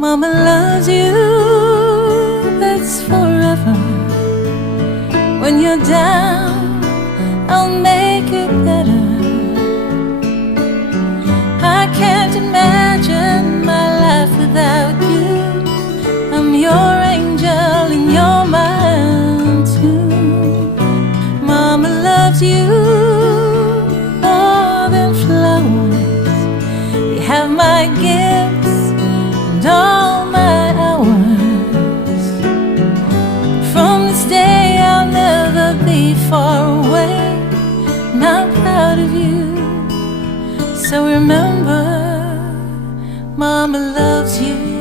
Mama loves you, that's forever. When you're down, I'll make it better. I can't imagine my life without you. I'm your angel and you're mine too. Mama loves you more than flowers. You have my gifts and all my hours. From this day I'll never be far away, and I'm proud of you. So remember, Mama loves you.